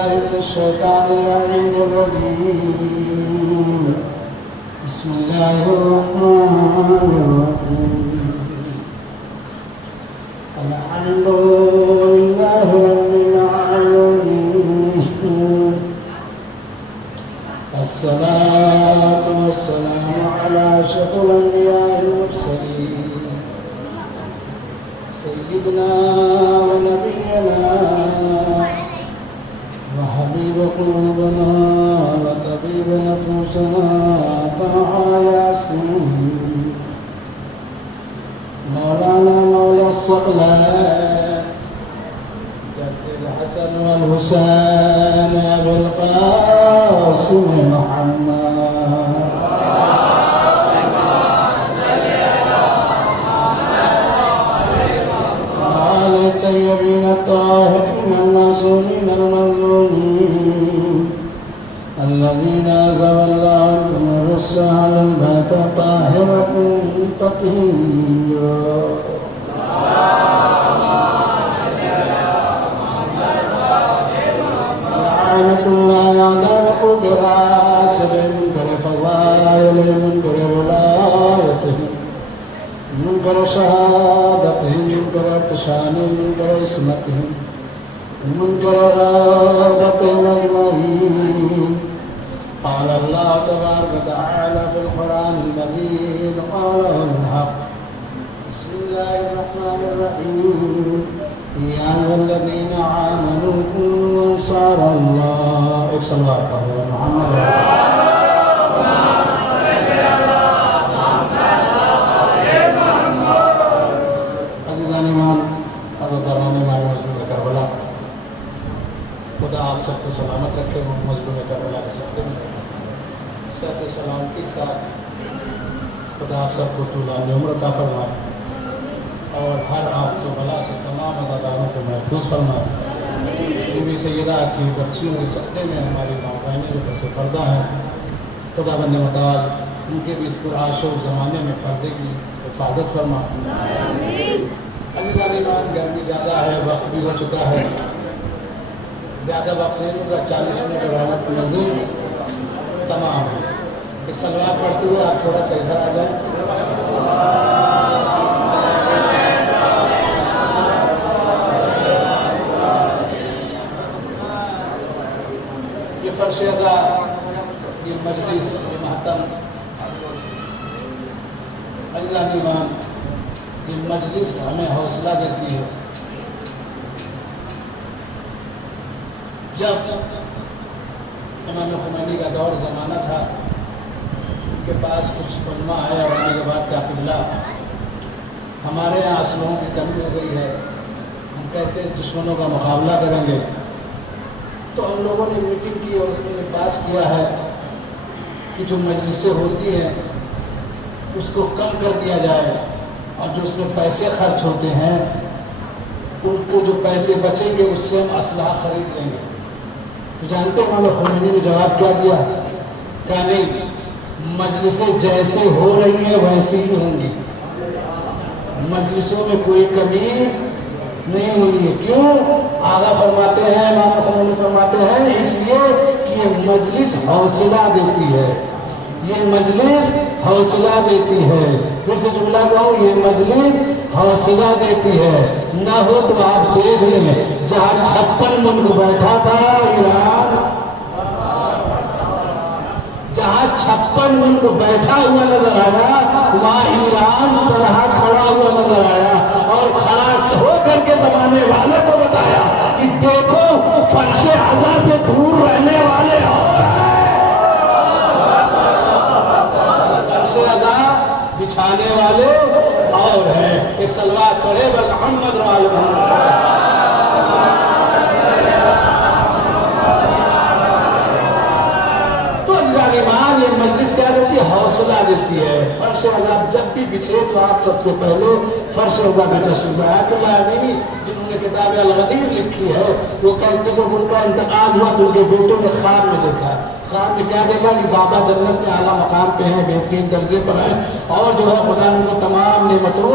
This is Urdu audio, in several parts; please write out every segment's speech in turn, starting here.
بالله من الشيطان اللعين الرجيم. بسم الله الرحمن الرحيم. الحمد لله رب العالمين. الصلاة والسلام على أشرف الأنبياء والمرسلين سيدنا ونبينا وحبيب قلوبنا وطبيب نفوسنا طه ياسين مولانا مولى الثقلين جد الحسن والحسين أبو القاسم محمد الطيبين الطاهرين المعصومين المظلومين الذين أنزل الله النور السهل البيت طاهرة تطهيرا. لعنة الله على قدر عاصب منكر فضائل منكر ولايته منكر شهادتهم منكر اقتشانهم منكر اسمتهم منكر رابطهم اجمعين. قال الله تبارك وتعالى في القرآن المجيد قوله الحق. بسم الله الرحمن الرحيم. يا أيها الذين آمنوا كونوا أنصار الله. صلى الله عليه محمد خدا آپ سب کو سلامت رکھے. مظلوم کربلا کے سکتے میں صحت سلامتی کے ساتھ خدا آپ سب کو طولانی عمر عطا فرمائے اور ہر آپ کو بلا سے تمام عزاداروں کو محفوظ فرمائے. بیوی سیدہ کی بچیوں کے سکتے میں ہماری ماں بہنیں جو پس پردہ ہیں خدا بند متعال ان کے بھی پرآشور زمانے میں پردے کی حفاظت فرما. عزیزان ایمان گرمی زیادہ ہے وقت بھی ہو چکا ہے. زیادہ وقت نہیں ہوگا. 40 منٹ رحمت منظور تمام ہے. ایک سلوات پڑھتے ہوئے آپ تھوڑا سا ادھر آ جائیں. یہ فرش ادا یہ مجلس یہ محتم اللہ ایمان یہ مجلس ہمیں حوصلہ دیتی ہے. جب امام خمینی کا دور زمانہ تھا ان کے پاس کچھ علماء آیا اور کے بعد کیا قبلہ ہمارے یہاں اسلحوں کی کمی ہو گئی ہے, ہم کیسے دشمنوں کا مقابلہ کریں گے. تو ہم لوگوں نے میٹنگ کی اور اس میں یہ پاس کیا ہے کہ جو مجلسیں ہوتی ہیں اس کو کم کر دیا جائے اور جو اس میں پیسے خرچ ہوتے ہیں ان کو جو پیسے بچیں گے اس سے ہم اسلحہ خرید لیں گے. جانتے ہیں مولانا خمینی نے جواب کیا دیا؟ کہا نہیں, مجلسیں جیسے ہو رہی ہیں ویسے ہی ہوں گی, مجلسوں میں کوئی کمی نہیں ہوئی ہے. کیوں؟ آگا فرماتے ہیں امام خمینی فرماتے ہیں اس لیے کہ یہ مجلس حوصلہ دیتی ہے, یہ مجلس حوصلہ دیتی ہے. پھر سے جملہ کہوں, یہ مجلس حوصلہ دیتی ہے. نہ ہو تو آپ دیکھ لیں جہاں 56 ملک بیٹھا تھا ایران, جہاں 56 ملک بیٹھا ہوا نظر آیا وہاں ایران طرح کھڑا ہوا نظر آیا اور کھڑا ہو کر کے زمانے والے کو بتایا کہ دیکھو فرش اعلیٰ سے دور رہنے والے اور ہیں, فرش اعلیٰ بچھانے والے اور ہیں. ایک صلوات پڑھے محمد وعلی محمد. تو ایمان یہ مجلس کیا دیتی ہے؟ حوصلہ دیتی ہے. فرش عذاب جب بھی بچھے تو آپ سب سے پہلے فرش عذاب میں تشریف لائے. آیت اللہ امینی جنہوں نے کتاب الغدیر لکھی ہے وہ کہتے ہیں ان کا انتقال ہوا تو ان کے بیٹوں نے خواب میں دیکھا. خواب میں کیا دیکھا کہ بابا جنت میں اعلیٰ مقام پہ ہیں, بہترین درجے پر ہیں اور جو ہے خدا نے وہ تمام نعمتوں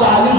40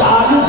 40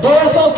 150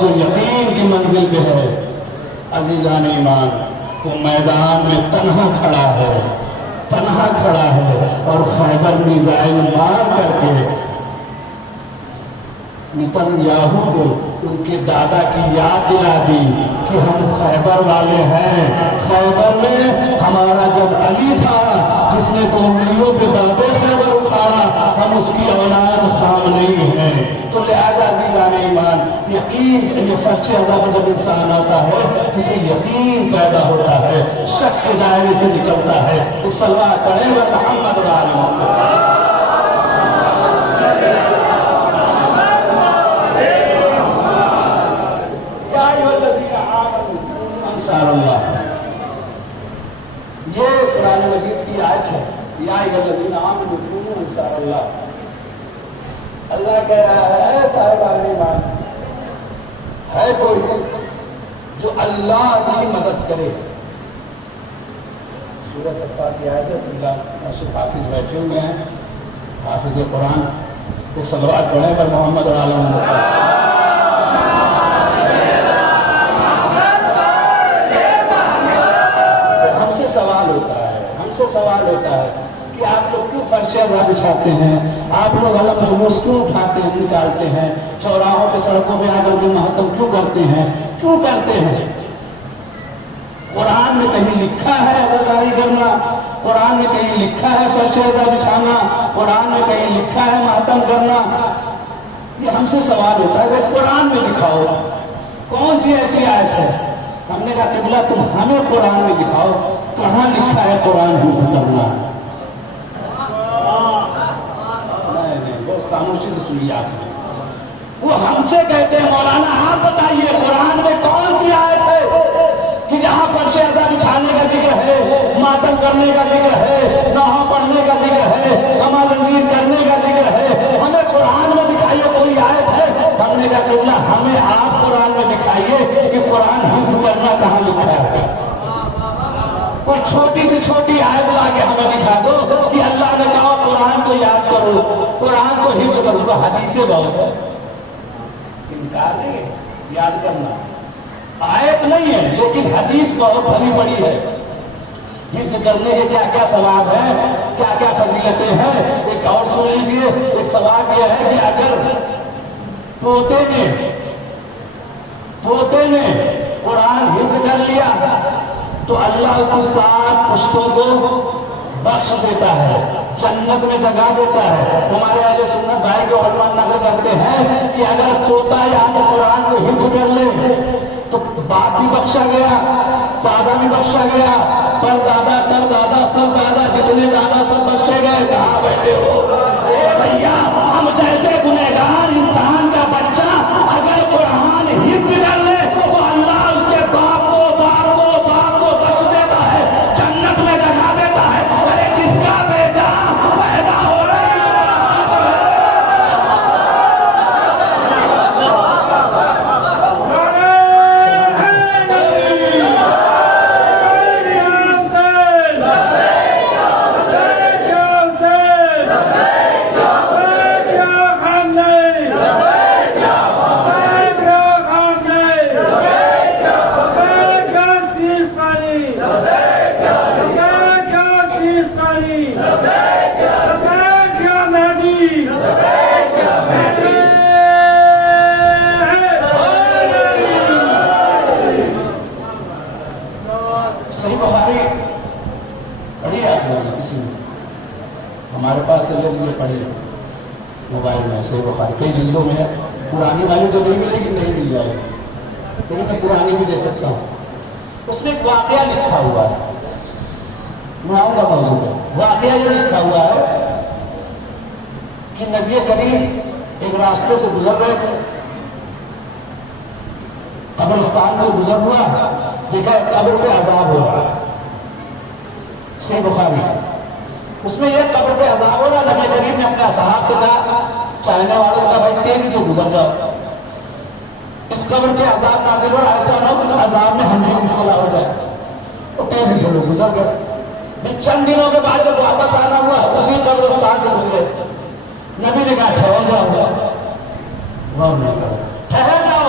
جو یقین کی منزل پہ ہے عزیزان ایمان وہ میدان میں تنہا کھڑا ہے اور خیبر میزائل مار کر کے نتنیاہو کو ان کے دادا کی یاد دلا دی کہ ہم خیبر والے ہیں. خیبر میں ہمارا جب علی تھا جس نے تو انگلیوں پہ بابے خیبر اٹھایا, ہم اس کی اولاد خام نہیں ہیں. تو لہذا عزیزان ایمان یقین یہ فرش ادا پر جب انسان آتا ہے اسے یقین پیدا ہوتا ہے, شک کے دائرے سے نکلتا ہے. تو صلوات پڑھیں گے محمد علیہ اللہ. یہ قرآن مجید کی آیت ہے, یا ایھا الذین آمنوا کونوا انصار اللہ. اللہ کہہ رہا ہے صاحبان ایمان ہے کوئی جو اللہ کی مدد کرے. سورہ صفات کی آیت ہے. اللہ مسعود حافظ بیٹھے ہوئے ہیں, حافظ قرآن, ایک صلوات پڑھیں پر محمد علیہ سوال ہوتا ہے کہ آپ لوگ کیوں فرش ادا بچھاتے ہیں, آپ لوگ الگ جلوس کیوں اٹھاتے ہیں, نکالتے ہیں, چوراہوں پہ سڑکوں پہ آ کر کے مہتم کیوں کرتے ہیں, کیوں کرتے ہیں؟ قرآن میں کہیں لکھا ہے عزاداری کرنا, قرآن میں کہیں لکھا ہے فرش ادا بچھانا, قرآن میں کہیں لکھا ہے مہتم کرنا. یہ ہم سے سوال ہوتا ہے کہ قرآن میں دکھاؤ کون سی ایسی آیت ہے. ہم نے کہا قبلہ تم ہمیں قرآن میں دکھاؤ کہاں لکھا ہے قرآن حفظ کرنا. نہیں, وہ خاموشی سے سنیے آپ نے. وہ ہم سے کہتے ہیں مولانا آپ بتائیے قرآن میں کون سی آیت ہے کہ جہاں فرش ادا بچھانے کا ذکر ہے, ماتم کرنے کا ذکر ہے, نوحہ پڑھنے کا ذکر ہے, غم نذیر کرنے کا ذکر ہے, ہمیں قرآن میں دکھائیے کوئی آیت ہے. ہم نے کہا قبلہ ہمیں آپ قرآن میں دکھائیے کہ قرآن حفظ کرنا کہاں لکھا ہے. کوئی چھوٹی سے چھوٹی آیت لا کے ہمیں دکھا دو کہ اللہ نے کہا قرآن کو یاد کرو, قرآن کو حفظ کرو. تو حدیثیں بہت ہے, انکار نہیں ہے یاد کرنا, آیت نہیں ہے لیکن حدیث بہت بڑی بڑی ہے. حفظ کرنے کے کیا کیا ثواب ہے, کیا کیا فضیلتیں ہیں. ایک اور سن لیجیے, ایک ثواب یہ ہے کہ اگر پوتے نے قرآن حفظ کر لیا تو اللہ اس کے ساتھ پشتوں کو بخش دیتا ہے, جنت میں جگہ دیتا ہے. ہمارے اہل سنت بھائی کے علماء نقل کرتے ہیں کہ اگر پوتا یعنی قرآن کو حفظ کر لے تو باپ بھی بخشا گیا, دادا بھی بخشا گیا, پر دادا تر دادا سب دادا جتنے دادا سب بخشے گئے. کہاں بیٹھے ہو اے بھیا, ہم جیسے گنہگار انسان کا بچہ اگر قرآن حفظ کر لے تو اللہ اس کے باپ کو بخش دیتا ہے, جنت میں جگہ دیتا ہے. ارے کس کا بیٹا پیدا ہو رہی ہمارے پاس پڑھے موبائل میں صحیح بخاری کئی جلدوں میں ہے. پرانی والی تو نہیں ملے گی, نہیں مل جائے گی, لیکن میں پرانی بھی دے سکتا ہوں. اس میں ایک واقعہ لکھا ہوا ہے, میں آؤں گا موضوع پہ. واقعہ یہ لکھا ہوا ہے کہ نبی کریم ایک راستے سے گزر رہے تھے, قبرستان سے گزر ہوا, دیکھا قبر پہ عذاب ہو رہا ہے. صحیح بخاری اس میں یہ قبر پہ عذاب ہو رہا. نبی کریم نے اپنے اصحاب سے کہا, چاہنے والوں کا بھائی تیزی سے گزر جاؤ, اس قبر پہ عذاب نازل ہو رہا, ایسا نہ ہو کہ عذاب میں ہم بھی مبتلا ہو جائے. تو تیزی سے لوگ گزر گئے. چند دنوں کے بعد جب واپس آنا ہوا اسی قبرستان سے گزرے. نبی نے کہا ٹھہر جاؤ, ٹھہر جاؤ.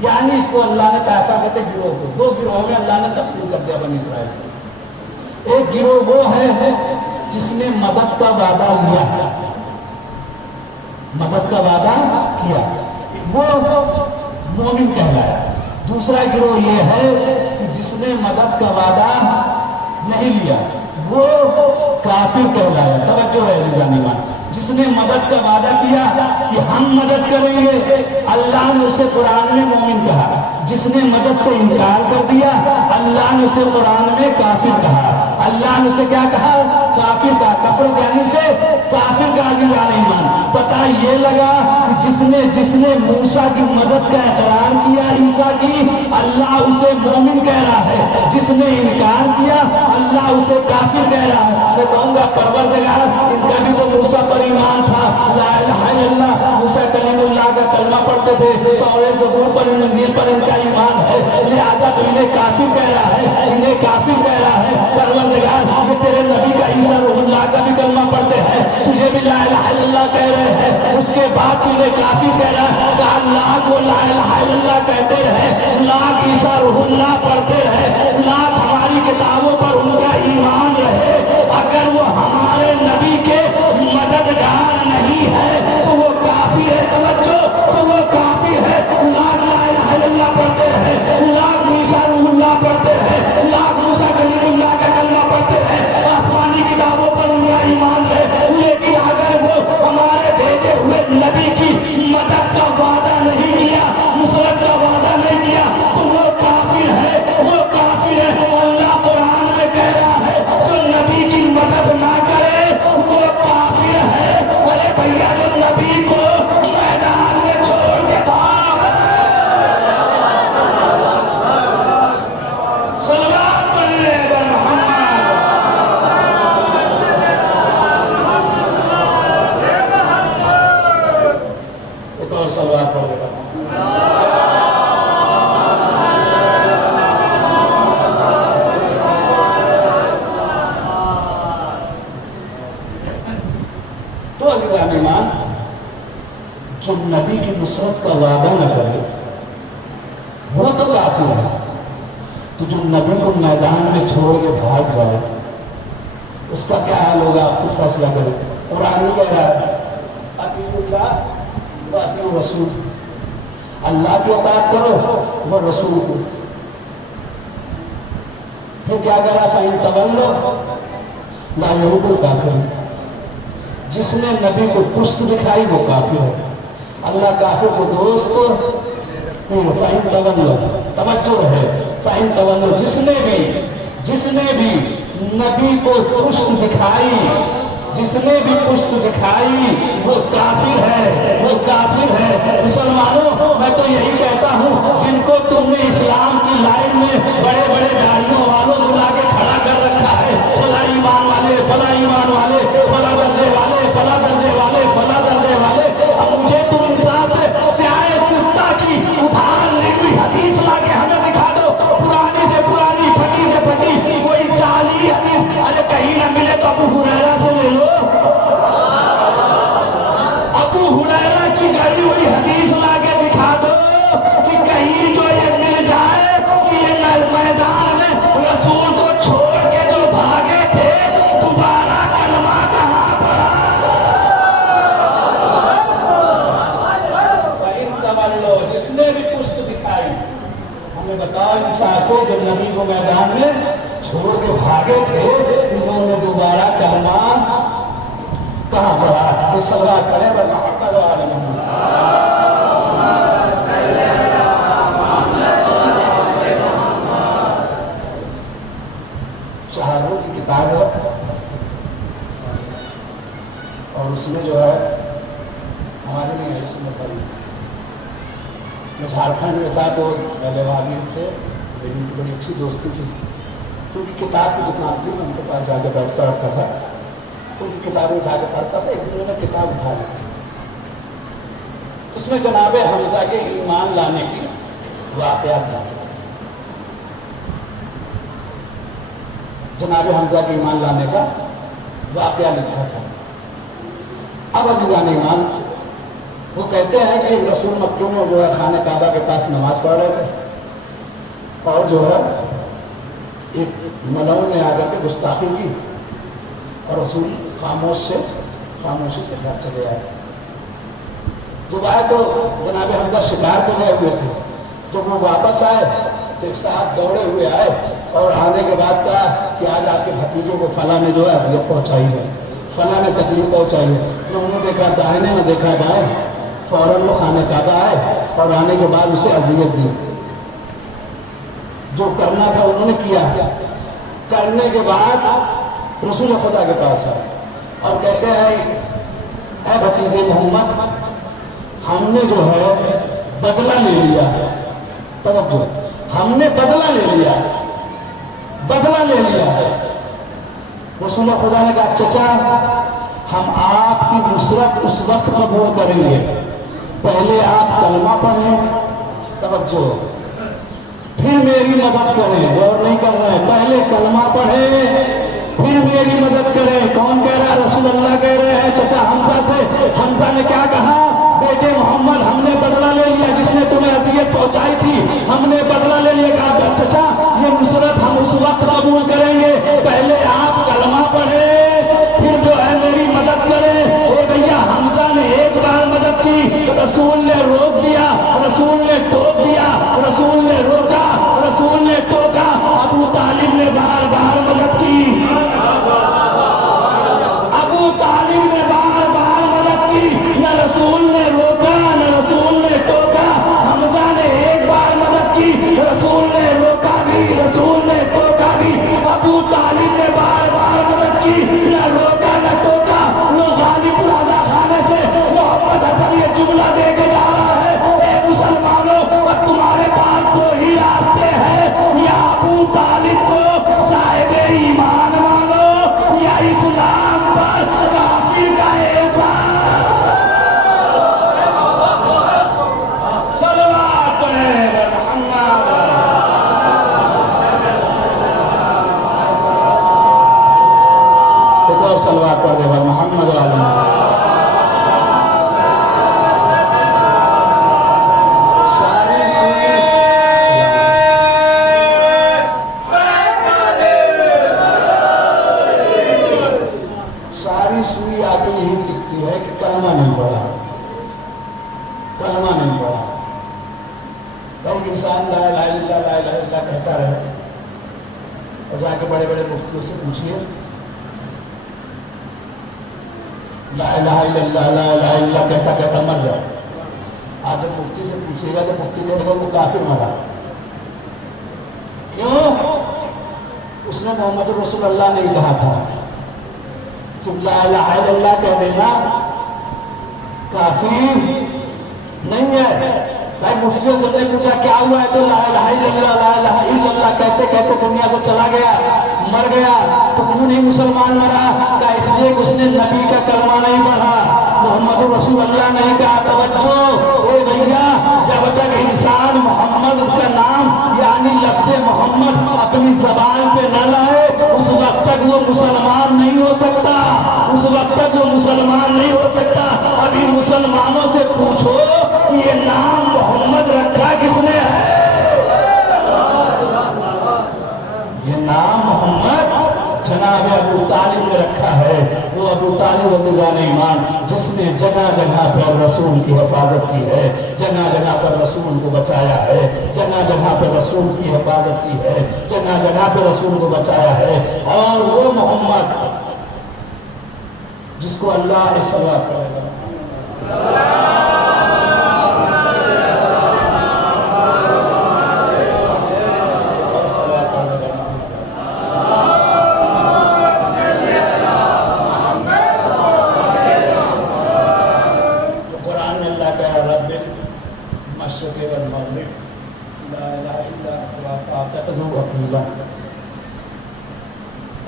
یعنی اس کو اللہ نے طائفہ کہتے گروہ کو، دو گروہوں میں اللہ نے تقسیم کر دیا بنی اسرائیل کو۔ ایک گروہ وہ ہے جس نے مدد کا وعدہ لیا، مدد کا وعدہ کیا، وہ مومن کہلایا۔ دوسرا گروہ یہ ہے کہ جس نے مدد کا وعدہ نہیں لیا، وہ کافر کہلایا۔ توجہ ہے عزیزان ایمان، جس نے مدد کا وعدہ کیا کہ ہم مدد کریں گے، اللہ نے اسے قرآن میں مومن کہا۔ جس نے مدد سے انکار کر دیا، اللہ نے اسے قرآن میں کافر کہا۔ اللہ نے اسے کیا کہا؟ کافر کہا۔ کفر کہنے سے کافر کا عزیزان ایمان پتہ یہ لگا کہ جس نے موسیٰ کی مدد کا اقرار کیا عیسیٰ کی، اللہ اسے مومن کہہ رہا ہے۔ جس نے انکار کیا، اللہ اسے کافر کہہ رہا ہے۔ میں کہوں گا پروردگار، ان کا بھی تو موسیٰ پر ایمان تھا، لا الہ الا اللہ، موسیٰ کلیم اللہ کا کلمہ پڑھتے تھے، توریت زبور پر انجیل پر ان کا ایمان ہے، لہذا تو انہیں کافر کہہ رہا ہے، انہیں کافر کہہ رہا ہے۔ پروردگار، یہ تیرے نبی کا عیسیٰ روح اللہ کا بھی کلمہ پڑھتے ہیں، تجھے بھی لا الہ الا اللہ کہہ رہے ہیں، اس کے بعد تجھے کافر کہہ رہا ہے۔ کہا لاکھ وہ لا الہ الا اللہ کہتے رہے، لاکھ عیسیٰ روح اللہ پڑھتے رہے، لاکھ ہماری کتابوں پر ان کا ایمان رہے، اگر وہ ہمارے نبی کے مددگار نہیں ہے تو وہ کافر ہے۔ توجہ، تو وہ کافر ہے۔ لاکھ لا الہ الا اللہ پڑھتے رہے، لاکھ عیسیٰ روح اللہ پڑھتے رہے، لاکھ موسیٰ کلیم اللہ کا کلمہ پڑھتے رہے، آسمانی کتابوں پر ان کا ایمان ہے، لیکن اگر وہ ہمارے بھیجے ہوئے نبی کی مدد کا وعدہ نہیں کیا، نصرت کا وعدہ نہیں کیا، تو وہ کافر ہے، وہ کافر ہے۔ اللہ قرآن میں کہہ رہا ہے جو نبی کی مدد نہ کرے وہ کافر ہے۔ ارے بھیا، جو نبی کو میدان میں چھوڑ کے بھاگ صلوات علیہ محمد۔ ایک اور صلوات پڑھ دیتا ہوں۔ تو عزیزان ایمان، جو نبی کی نصرت کا وعدہ نہ کرے وہ تو کافر ہے، تو جو نبی کو میدان میں چھوڑ کے بھاگ جائے اس کا کیا حال ہوگا؟ آپ کو فیصلہ کرے۔ قرآن ہی کہہ رہا ہے اطیعوا اللہ و اطیعوا الرسول، اللہ کی اطاعت کرو وہ رسول کو۔ پھر کیا کہہ رہا؟ فَإِن تَوَلَّوْا لَا يَحُبُّ الْكَافِرِينَ، جس نے نبی کو پشت دکھائی وہ کافر ہے۔ اللہ کافر کو دوست کو فَإِن تَوَلَّوْا، توجہ ہے، فَإِن تَوَلَّوْا، جس نے بھی نبی کو پشت دکھائی، جس نے بھی پشت دکھائی وہ کافر ہے، وہ کافر ہے۔ مسلمانوں، میں تو یہی کہتا ہوں، جن کو تم نے اسلام کی لائن میں بڑے بڑے گاڑیوں والوں کو لا کے کھڑا کر رکھا ہے، فلاں ایمان والے، فلاں ایمان والے، فلاں درجے والے، فلاں درجے والے، فلاں درجے والے، اب مجھے تم انصاف ہے، سیاہ سستا کی ادھار لی ہوئی حدیث لا کے ہمیں دکھا دو، پرانی سے پرانی، پھٹی سے پھٹی کوئی جعلی حدیث، ارے کہیں نہ ملے تو ابو ہریرہ سے لے لو، ابو ہریرہ کی گڑی ہوئی حدیث لا کے دکھا دو کہ کہیں جو یہ مل جائے کہ یہ میدان میں رسول کو چھوڑ کے جو بھاگے تھے دوبارہ کلمہ کہاں پڑا۔ فَإِن تَوَلَّوْا، جس نے بھی پشت دکھائی، ہمیں بتاؤ انصاف ہو، جو نبی کو میدان میں چھوڑ کے بھاگے تھے انہوں نے دوبارہ کلمہ کہاں پڑھا؟ یہ صلوات کریں بس محمد و آل محمد۔ شہادوں کی کتاب ہے اور اس میں جو ہے ہمارے لیے ہے، اس میں میں جھارکھنڈ میں تھا تو پہلے واقعی سے میری بڑی اچھی دوستی تھی، تو ان کی کتاب کی دکان تھی، میں ان کے پاس جا کے بیٹھتا رہتا تھا، تو ان کی کتابیں اٹھا کے پڑھتا تھا۔ ایک دن میں کتاب اٹھا لی، اس میں جناب حمزہ کے ایمان لانے کی واقعات تھا، جناب حمزہ کے ایمان لانے کا واقعہ لکھا تھا۔ اب عزیزان ایمان، وہ کہتے ہیں کہ رسول مکے میں جو ہے خانہ کعبہ کے پاس نماز پڑھ رہے تھے اور جو ہے ایک ملعون نے آ کر کے گستاخی کی اور رسول خاموشی سے گھر چلے آئے. جب آئے تو جناب حمزہ شکار پہ گئے ہوئے تھے. جب وہ واپس آئے تو ایک صاحب دوڑے ہوئے آئے اور آنے کے بعد کہا کہ آج آپ کے بھتیجے کو فلاں نے جو ہے اذیت پہنچائی ہے, فلاں نے تکلیف پہنچائی ہے. انہوں نے دیکھا داہنے میں دیکھا بائیں, فوراً وہ خانہ کعبہ آئے اور آنے کے بعد اسے اذیت دی. جو کرنا تھا انہوں نے کیا. کرنے کے بعد رسول خدا کے پاس آئے اور کہتے ہیں اے بھتیجے محمد, ہم نے جو ہے بدلہ لے لیا. توجہ, ہم نے بدلہ لے لیا. رسول خدا نے کہا چچا ہم آپ کی نصرت اس وقت قبول کریں گے, پہلے آپ کلمہ پڑھیں. توجہ, پھر میری مدد کریں. غور نہیں کر رہے, پہلے کلمہ پڑھیں پھر میری مدد کریں. کون کہہ رہا ہے؟ رسول اللہ کہہ رہے ہیں چچا حمزہ سے. حمزہ نے کیا کہا؟ بیٹے محمد ہم نے بدلہ لے لیا, جس نے تمہیں اذیت پہنچائی تھی ہم نے بدلہ لے لیا. کہا چچا یہ نصرت ہم اس وقت قبول کریں گے, پہلے آپ کلمہ پڑھیں پھر جو ہے میری مدد کریں. اے بھیا حمزہ نے ایک بار مدد کی, رسول نے روک دیا, رسول نے ٹوک دیا, رسول نے روکا, رسول نے ٹوکا. ابو طالب نے بار بار مدد کی, ابو طالب نے بار بار مدد کی. نہ رسول نے روکا نہ رسول نے ٹوکا. حمزہ نے ایک بار مدد کی, رسول نے روکا بھی رسول نے ٹوکا بھی. ابو طالب نے بار بار مدد کی, نہ روکا نہ ٹوکا. وہ غالب رضا خانے سے محمد حسن یہ جملہ دے کے جا رہا ہے, اے مسلمانوں اور تمہارے پاس دو ہی راستے ہیں, یا ابو طالب کو صاحب ایمان مانو یا اسلام پر کافر کا احسان. صلوات محمد. ایک اور صلوات پڑھ دے محمد عالم. کہتا رہے اور جا کے بڑے بڑے مفتیوں سے پوچھئے لا الہ الا اللہ لا الہ الا اللہ کہتا کہتا مر جائے. آگے مفتی سے پوچھے گا تو مفتی نے کہا وہ کافر مرا. کیوں؟ اس نے محمد رسول اللہ نہیں کہا تھا. صرف لا الہ الا اللہ کہہ دینا کافر نہیں ہے. بھائی مفتیوں سے نے پوچھا کیا ہوا ہے تو لا الہ الا اللہ لا الہ الا اللہ کہتے کہتے دنیا سے چلا گیا, مر گیا. تو کیوں نہیں مسلمان مرا؟ کہا اس لیے کہ اس نے نبی کا کلمہ نہیں پڑھا, محمد رسول اللہ نہیں کہا. توجہ اے بھیا, جب تک انسان محمد کا نام یعنی لفظ محمد اپنی زبان پہ نہ لائے اس وقت تک وہ مسلمان نہیں ہو سکتا, اس وقت تک وہ مسلمان نہیں ہو سکتا. ابھی مسلمانوں سے پوچھو یہ نام محمد رکھا کس نے ہے؟ یہ نام محمد جناب ابو طالب نے رکھا ہے. وہ ابو طالب عزیزان ایمان جس نے جگہ جگہ پر رسول کی حفاظت کی ہے, جگہ جگہ پر رسول کو بچایا ہے, جگہ جگہ پر رسول کی حفاظت کی ہے, جگہ جگہ پر رسول کو بچایا ہے. اور وہ محمد جس کو اللہ نے صلوات کرے گا.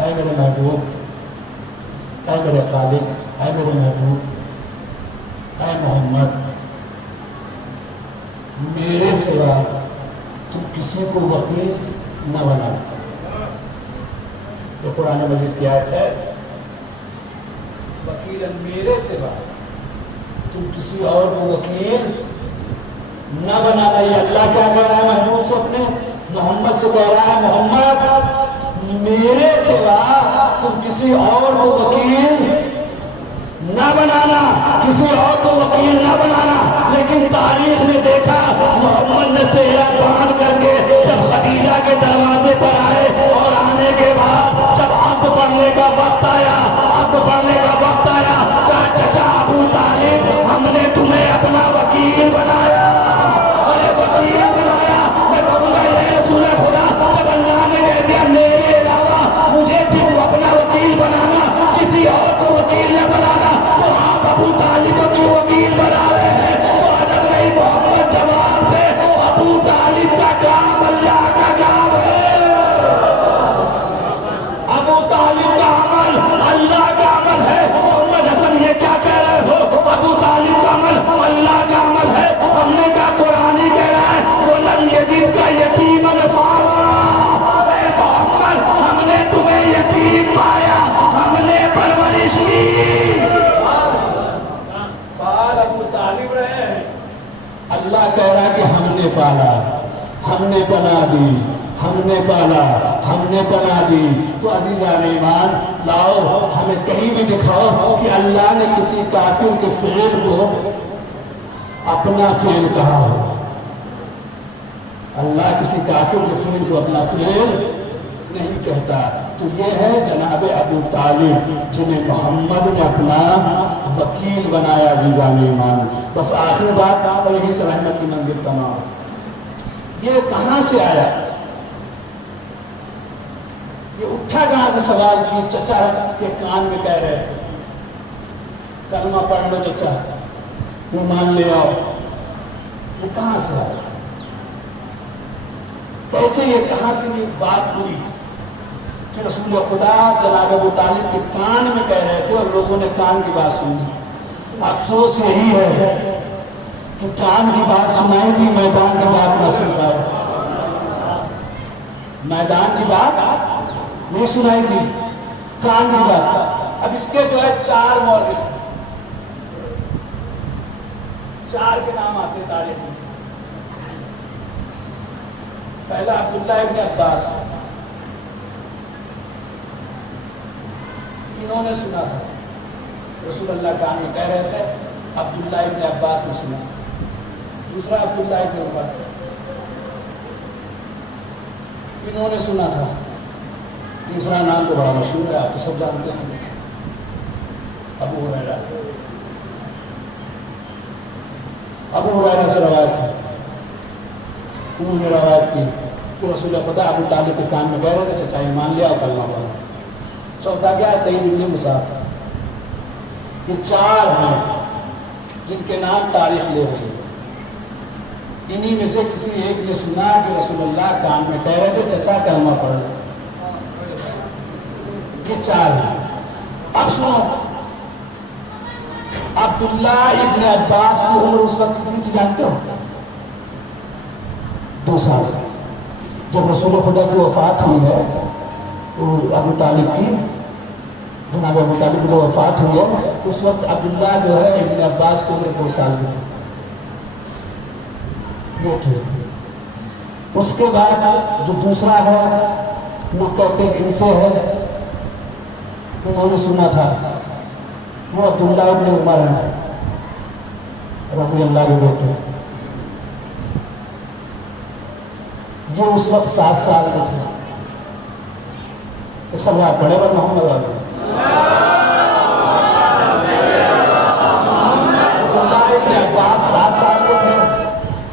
اے میرے محبوب, اے میرے خالق, اے میرے محبوب, اے محمد, میرے سوا تم کسی کو وکیل نہ بنا. تو قرآن مجید کی آیت ہے, وکیل میرے سوا تم تم کسی اور کو وکیل نہ بنانا. یہ اللہ کیا کہہ رہا ہے محبوب سے اپنے محمد سے کہہ رہا ہے محمد میرے سوا تم کسی اور کو وکیل نہ بنانا, کسی اور کو وکیل نہ بنانا. لیکن تاریخ نے دیکھا محمد نے سہرا باندھ کر کے جب خدیجہ کے دروازے پر آئے اور آنے کے بعد جب عقد پڑھنے کا وقت آیا, کہا چچا ابو طالب ہم نے تمہیں اپنا وکیل بنایا. ارے وکیل بنایا, میں کہوں گا یہ رسول خدا جب اللہ نے کہہ دیا میرے علاوہ مجھے صرف اپنا وکیل بنانا, کسی اور کو وکیل نہ بنانا, تو آپ ابو طالب کو وکیل بنا رہے ہیں. تو عجب نہیں محمد جواب دے, ابو طالب کا کام اللہ کا کام ہے, ابو طالب کا عمل اللہ کا عمل ہے. محمد حسن یہ کیا کہہ رہے ہو, ابو طالب کا عمل اللہ کا عمل ہے. ہم نے کہا قرآن ہی کہہ رہا ہے وَلَمْ يَجِدْكَ يَتِيمًا فَآوَىٰ. اے محمد ہم نے تمہیں یتیم پایا, ہم نے پرورش کی. ابو طالب رہے ہیں, اللہ کہہ رہا ہے کہ ہم نے پالا, ہم نے پناہ دی, ہم نے پالا, ہم نے پناہ دی. تو عزیزان ایمان لاؤ ہمیں کہیں بھی دکھاؤ کہ اللہ نے کسی کافر کے فعل کو اپنا فعل کہا ہو. اللہ کسی کافر کے فعل کو اپنا فعل نہیں کہتا. تو یہ ہے جناب ابو طالب جنہیں محمد نے اپنا وکیل بنایا. عزیزان ایمان بس آخری بات اور یہی سے رحمت کی منزل تمام. یہ کہاں سے آیا, یہ اٹھا کہاں سے سوال کی چچا کے کان میں کہہ رہے تھے کلمہ پڑھ لو چچا, وہ مان لے آؤ. یہ کہاں سے آیا, کیسے یہ کہاں سے یہ بات ہوئی کہ رسول خدا جناب ابو طالب کے کان میں کہہ رہے تھے اور لوگوں نے کان کی بات سنی. افسوس یہی ہے کہ کان کی بات سنائی بھی, میدان کی بات نہ سن پائے. میدان کی بات نہیں سنائی دی, کان کی بات. اب اس کے جو ہے 4 مورخ, 4 کے نام آتے تاریخ میں. پہلا عبداللہ ابن عباس, انہوں نے سنا تھا رسول اللہ کان میں کہہ رہے تھے, عبداللہ ابن عباس نے سنا. دوسرا عبداللہ ابن عمر, انہوں نے سنا تھا. تیسرا نام تو بڑا مشہور ہے, آپ کو سب جانتے ہیں, ابو ہریرہ. ابو ہریرہ سے روایت ہے, انہوں نے روایت کی کہ رسول خدا ابو طالب کے کان میں کہہ رہے تھے چچا ایمان لیا اور کلمہ پڑھا. چوتھا کیا ہے, سعید بن مصعب. یہ 4 ہیں جن کے نام تاریخ لے رہی ہے. انہی میں سے کسی ایک نے سنا کہ رسول اللہ کان میں کہہ رہے تھے چچا کلمہ پڑھ لو. یہ 4 ہیں. اب سنو, عبداللہ ابن عباس کی عمر اس وقت کتنی تھی جانتے ہو؟ 2 سال. جب رسول خدا کی وفات ہوئی ہے تو ابو طالب کی, جناب ابو طالب کی وفات ہوئی ہے, اس وقت عبداللہ جو ہے ابن عباس کی عمر 2 سال کی وہ تھے. اس کے بعد جو دوسرا ہے وہ کہتے ہیں ان سے ہے, انہوں نے سنا تھا, وہ عبداللہ ابن عمر ہیں رضی اللہ کے بیٹے. یہ اس وقت 7 سال کے تھے. ایک سوال پڑے گا محمد والے. عبداللہ ابن عباس 7 سال کے تھے,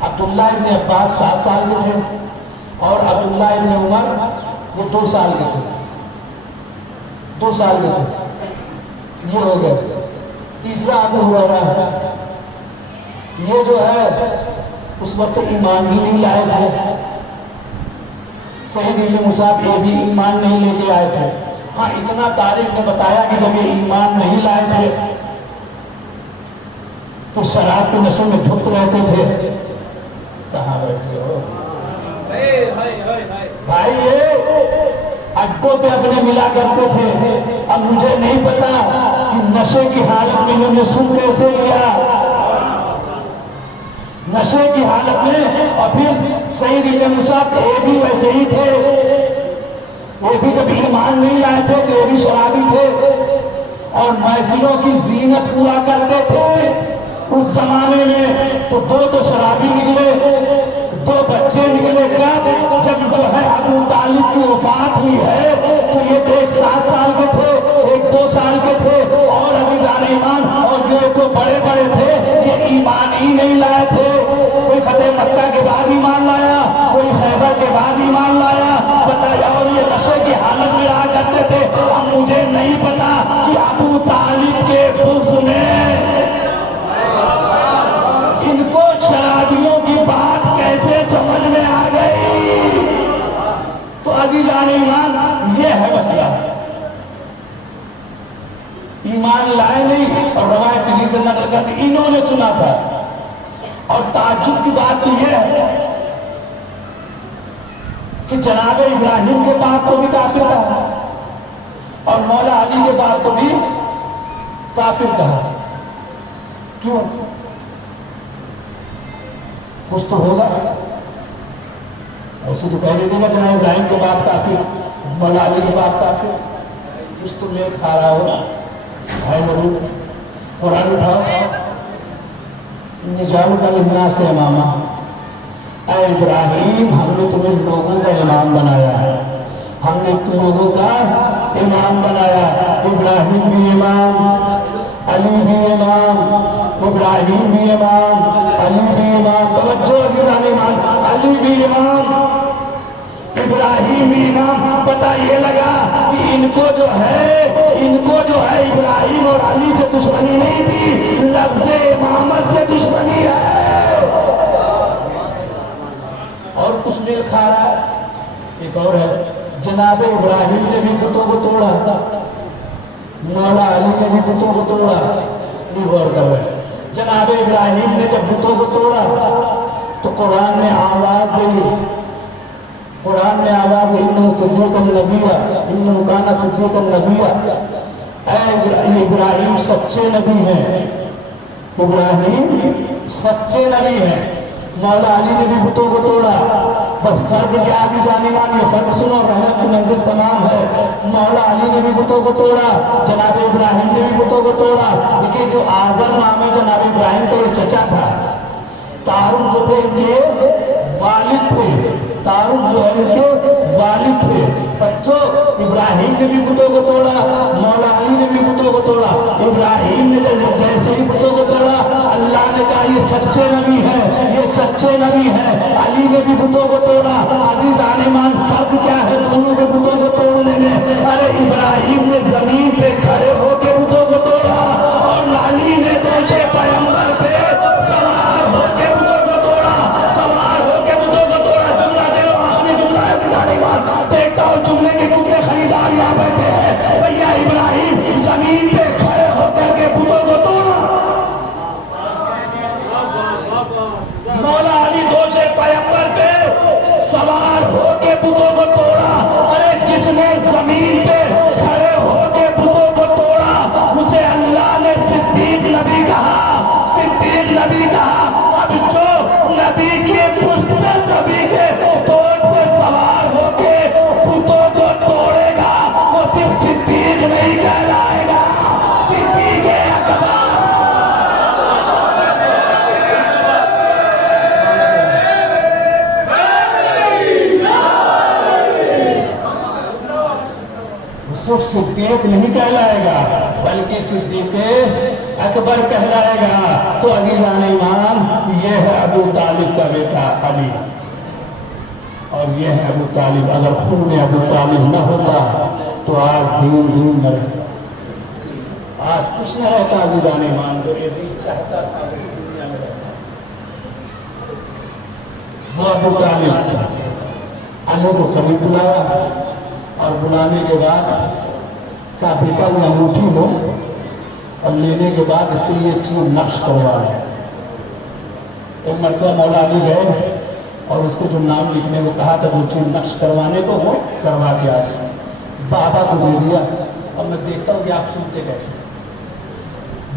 عبداللہ ابن عباس 7 سال کے تھے, اور عبداللہ ابن عمر وہ 2 سال کے تھے. 2 سال کے تھے. یہ ہو گئے. تیسرا ابو ہریرہ ہے, یہ جو ہے اس وقت ایمان ہی نہیں لائے تھے. سعید بن مصعب یہ بھی ایمان نہیں لے کے آئے تھے. ہاں اتنا تاریخ نے بتایا کہ جب یہ ایمان نہیں لائے تھے تو شراب کے نشے میں دھت رہتے تھے. کہاں بیٹھے ہو بھائی, یہ اڈوں پہ اپنے ملا کرتے تھے. اب مجھے نہیں پتا کہ نشے کی حالت میں انہوں نے سن کیسے لیا, نشے کی حالت میں. اور پھر سید ابن مصعب یہ بھی ویسے ہی تھے، وہ بھی جب ایمان نہیں لائے تھے تو یہ بھی شرابی تھے اور محفلوں کی زینت ہوا کرتے تھے اس زمانے میں. تو دو شرابی نکلے، دو بچے نکلے. کب؟ جب جو ہے ابو طالب کی وفات ہوئی ہے تو یہ ایک 7 سال کے تھے، ایک 2 سال کے تھے، اور عزیزان ایمان اور جو دو بڑے بڑے تھے یہ ایمان ہی نہیں لائے تھے. کوئی فتح مکہ کے بعد ایمان لایا، کوئی خیبر کے بعد ایمان لایا. بتایا اور یہ نشے کی حالت میں رہا کرتے تھے. اب مجھے نہیں پتا کہ ابو طالب کے بغض میں ان کو شرابیوں کی بات کیسے سمجھ میں آ گئی. تو عزیزان ایمان یہ ہے مسئلہ. ایمان لائے نہیں اور روایت جی سے نقل کر کے انہوں نے سنا تھا. اور تعجب کی بات تو یہ ہے کہ جناب ابراہیم کے باپ کو بھی کافر کہا اور مولا علی کے باپ کو بھی کافر کہا. کیوں؟ کچھ تو ہوگا. ایسے تو پہلے نہیں جناب ابراہیم کے باپ کافر، مولا علی کے باپ کافر. کچھ تو میل کھا رہا ہوگا. بھائی ضرور قرآن اٹھاؤ. نجال کا لنا سے امامہ. اے ابراہیم ہم نے تمہیں لوگوں کا امام بنایا ہے، ہم نے تم لوگوں کا امام بنایا. ابراہیم بھی امام، علی بھی امام، ابراہیم بھی امام، علی بھی امام. توجہ عزیزان ایمان، علی بھی امام، ابراہیم بھی امام. پتہ یہ لگا کہ ان کو جو ہے ابراہیم اور علی سے دشمنی نہیں تھی، لفظ امامت سے دشمنی ہے. اور کچھ میل کھا رہا ہے. ایک اور ہے، جناب ابراہیم نے بھی بتوں کو توڑا، مولا علی نے بھی بتوں کو توڑا. نہیں غور کر رہے. جناب ابراہیم نے جب بتوں کو توڑا تو قرآن میں آواز دی، قرآن میں آواز انہو صدیق النبیہ، انہو کانا صدیق النبیہ. اے ابراہیم سچے نبی ہیں، ابراہیم سچے نبی ہیں. مولا علی نے بھی بتوں کو توڑا. بس فرق کیا بھی جانے والی ہے، فرق سنو، رحمت کی منزل تمام ہے. مولا علی نے بھی بتوں کو توڑا، جناب ابراہیم نے بھی بتوں کو توڑا. دیکھیے جو آزر نام ہے جناب ابراہیم کا یہ چچا تھا. تارم جو تھے ان کے والد تھے، تارم جو ہے ان کے والد تھے. بچوں ابراہیم نے بھی بتوں کو توڑا، مولا علی نے بھی بتوں کو توڑا. ابراہیم نے جیسے ہی بتوں کو توڑا اللہ نے کہا یہ سچے نبی ہیں، یہ سچے نبی ہیں. علی نے بھی بتوں کو توڑا. عزیزان ایمان فرق کیا ہے دونوں کے بتوں کو توڑنے میں؟ ارے ابراہیم نے زمین پہ کھڑے ہو کے بتوں کو توڑا اور علی نے دوسرے پیغمبر پہ سوار ہو کے بتوں کو توڑا، سوار ہو کے بتوں کو توڑا. جملہ دے لو، آخری جملہ ہے عزیزان ایمان. دیکھتا ہوں جملے کے کتنے خریدار یہاں بیٹھے ہیں. بھیا ابراہیم زمین پہ کھڑے ہو کر کے بتوں کو توڑا، مولا علی دوسرے پیغمبر پہ سوار ہو کے بتوں کو توڑا. ارے جس نے زمین پہ کھڑے ہو کے بتوں کو توڑا اسے اللہ نے صدیق نبی کہا، صدیق نبی کہا. اب جو نبی کے پشت پہ، نبی کے توڑ پہ سوار ہو کے بتوں کو توڑے گا وہ صرف صدیق نہیں کہلائے گا، صدیق اکبر. صرف صدیق نہیں کہلائے گا بلکہ صدیق اکبر کہلائے گا. تو عزیزان ایمان یہ ہے ابو طالب کا بیٹا علی اور یہ ہے ابو طالب. اگر خون میں ابو طالب نہ ہوتا تو آج دین نہ رہتا، آج کچھ نہ رہتا. عزیزان ایمان جو یہ دین چاہتا تھا وہ دنیا میں رہتا. وہ ابو طالب علی کو خرید لایا اور بلانے کے بعد کا بیٹا وہ انگوٹھی ہو اور لینے کے بعد اس کے لیے چیز نقش کروا ہے. ایک مرتبہ مولا علی گئے اور اس کو جو نام لکھنے کو کہا تھا وہ چیز نقش کروانے کو وہ کروا کے آ گئے. بابا کو دے دیا اور میں دیکھتا ہوں کہ آپ سنتے کیسے.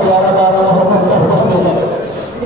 11-12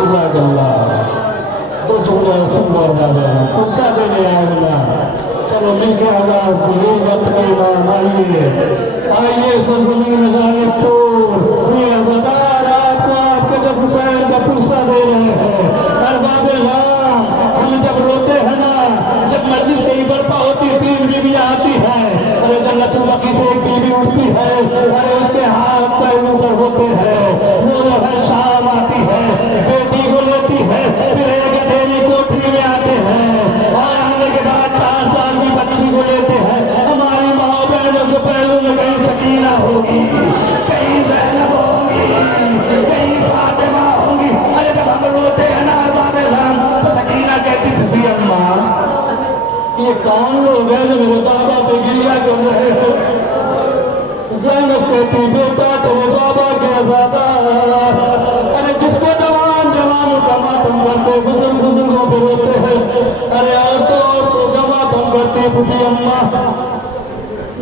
جزاک اللہ تو جملے سن رہا قصہ دینے آئے چلو مل کے آواز دیے وقت کے امام آئیے سرزمین غالب پور یہ عزادار آپ کو آپ کے جب حسین کا قصہ دے رہے ہیں ارباب غام ہم جب روتے ہیں نا جب مجلس کہیں برپا ہوتی 3 بیویاں آتی ہیں ارے جنت البقیع سے ایک بیوی اٹھتی ہے ارے اس کے ہاتھ پیروں پر ہوتے ہیں وہ جو ہے شام آتی ہے بیٹی کو لیتی ہے پھر ایک اندھیری کوٹری میں آتے ہیں اور آنے کے بعد 4 سال کی بچی کو لیتے ہیں ہماری ماں بہنوں کے پہلو میں کہیں سکینہ ہوگی کہیں زینب ہوگی کہیں فاطمہ ہوگی ارے جب ہم روتے ہیں نا ارباب غام تو سکینہ کہتی تھی اماں یہ کون لوگ ہیں جو میرے بابا پہ گریا کر رہے ہیں زینب کہتی بیٹا تیرے بابا کے عزادار ارے جس کو جوانوں کا ماتم کرتے بزرگوں پہ روتے ہیں ارے عورتوں کا ماتم کرتے بڈھی اماں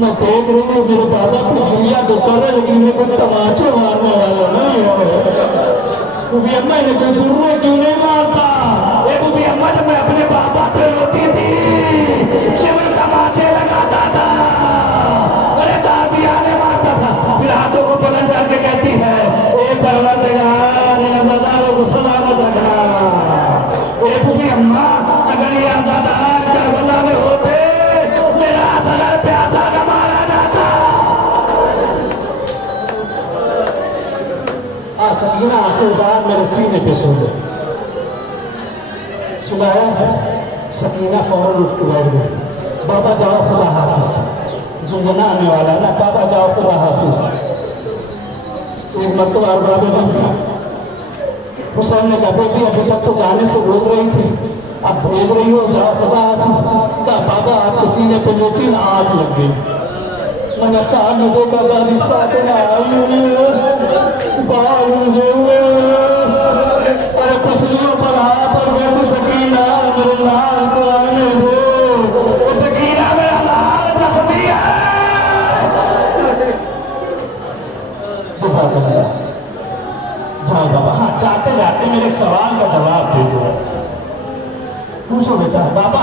میں دیکھ رہی ہوں میرے بابا پہ گریا تو کر رہے لیکن میں کوئی تماچے مارنے والا نہیں ہے بڈھی اماں نے کوئی درنے کیوں نہیں مارتا اے بڈھی اماں جب میں اپنے بابا پہ روتی تھی شیور تماچے لگاتا تھا ارے دادی آنے مارتا تھا پھر ہاتھوں کو بلند کر کے کہتی ہے اے پروردگار ان عزاداروں کو سلامت رکھنا اے بڈھی اماں اگر یہ عزادار کربلا میں ہوتے میرا اصغر پیاسا نہ مارا جاتا سکینہ آخر بار میرے سینے پہ سو گئے سنایا سکینہ فوراً اٹھ کے بیٹھ گئی بابا جاؤ خدا حافظ زنجنا آنے والا ہے نا بابا جاؤ خدا حافظ ایک مرتبہ ارباب غام حسین نے کہا بیٹی ابھی تک تو جانے سے روک رہی تھی اب بھیج رہی ہو جاؤ خدا حافظ کہا بابا آپ کے سینے پہ لیٹی آگ لگ گئی میں نے کہا میں دیکھا دادی فاطمہ آئی ہوئی ہے باہر مجھے ہوئے ارے پسلیوں پر ہاتھ پر بیٹھی سکینہ میرے لال کو آنے دو سکینہ میرا لال زخمی ہے جاؤ بابا ہاں چاہتے جاتے میرے سوال کا جواب دے دو پوچھو بیٹا بابا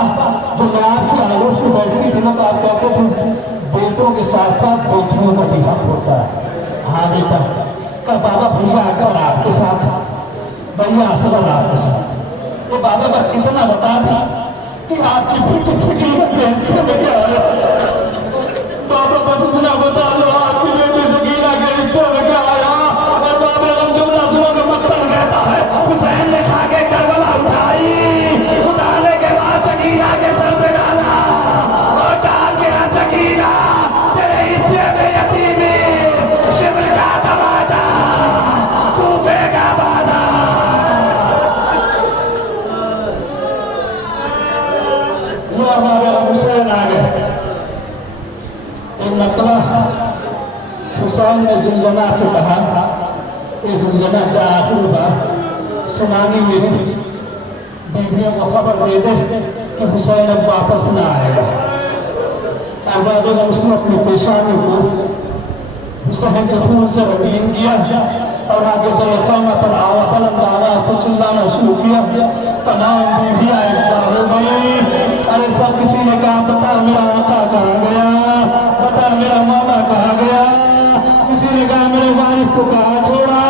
جو میں آپ کی آگوش میں بیٹھتی تھی نا تو آپ کہتے تھے بیٹوں کے ساتھ ساتھ بیٹیوں کا بھی حق ہوتا ہے ہاں بیٹا کہ بابا بھیا اکبر آپ کے ساتھ بھیا اصغر آپ کے ساتھ یہ بابا بس اتنا بتا تھا کہ آپ کی بیٹی سکینہ کے حصے میں کیا آیا بابا بس اتنا بتا دو آپ کی بیٹی سکینہ کے حصے میں کیا آیا اور بابا غام جملہ سنو کے مقتل کہتا ہے حسین نے کھا کے کربلا اٹھانے کے بعد سکینہ کے سر پہ ڈالا اور ڈال کے سکینہ تیرے حصے میں یتیمی شبر کا تماچا کوفے کا بازار حسین آ گئے ایک مرتبہ حسین نے زنجنا سے کہا کہ زنجنا جا آخر بار سنانی میری بیویوں کو خبر دے دے کہ حسین اب واپس نہ آئے گا ارباب غام اس نے اپنی پیشانی کو حسین کے خون سے رنگین کیا اور آگے درخواہ پر بلند آواز سے چلانا شروع کیا تمام بیویاں اکٹھا ہو گئی ارے سب کسی نے کہا بتا میرا آقا کہاں گیا بتا میرا مولا کہاں گیا کسی نے کہا میرے وارث کو کہاں چھوڑا